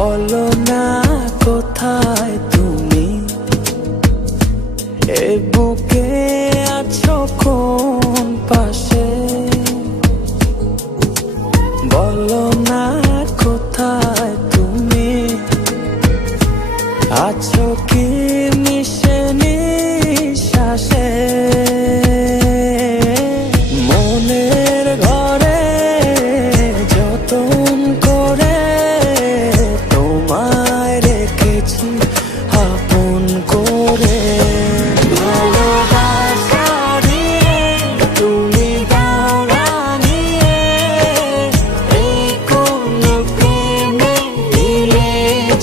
বলো না কোথায় তুমি, এ বুকে আছো কোন পাশে। বলো না কোথায় তুমি, আছো কি মিশে নিঃশ্বাসে। মনের ঘরে যতন করে তোমায় রেখেছি আপন করে। ভালোবাসা দিয়ে তুমি দাও রাঙিয়ে, এই কোন প্রেমে দিলে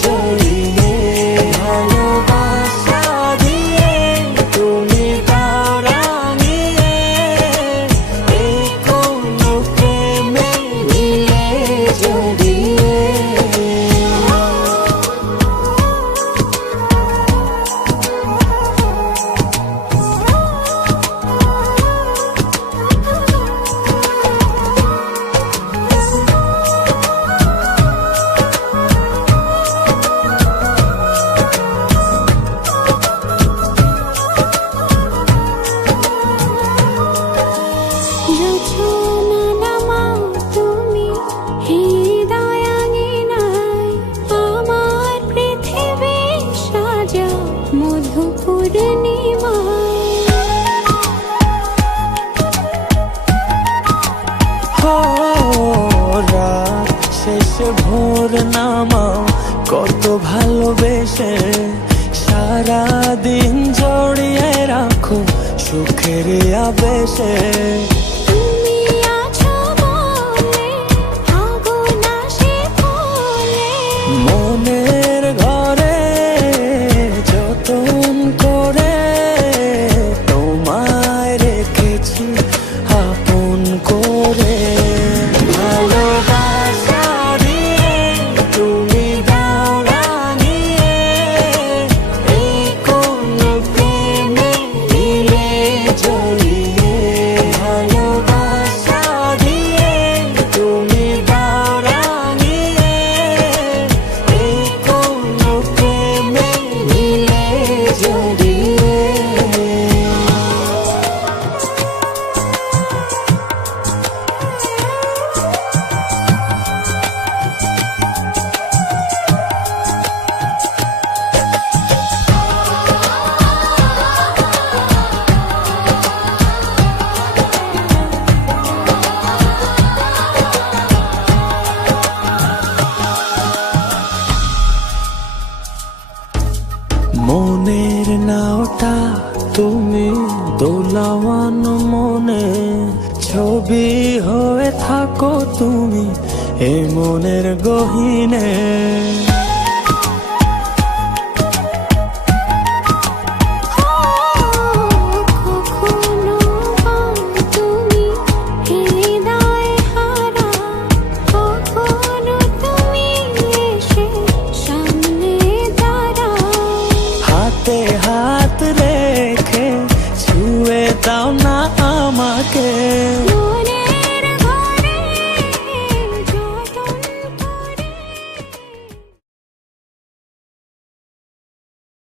জড়িয়ে। ভালোবাসা দিয়ে তুমি দাও রাঙিয়ে, এই কোন প্রেমে দিলে জড়িয়ে। রাত শেষে ভোর নামাও কত ভালোবেসে, সারাদিন জড়িয়ে রাখো সুখের আবেশে। মনের ঘরে যতন করে তোমায় রেখেছি আপন করে। ভালোবাসা দিয়ে তুমি দাও রাঙিয়ে, এই কোন প্রেমে দিলে জড়িয়ে। ভালোবাসা দিয়ে তুমি দাও রাঙিয়ে, এই কোন প্রেমে দিলে জড়িয়ে। মনের নাওটা তুমি দোলাওয়ান মনে, ছবি হয়ে থাকো তুমি এ মনের গহীনে।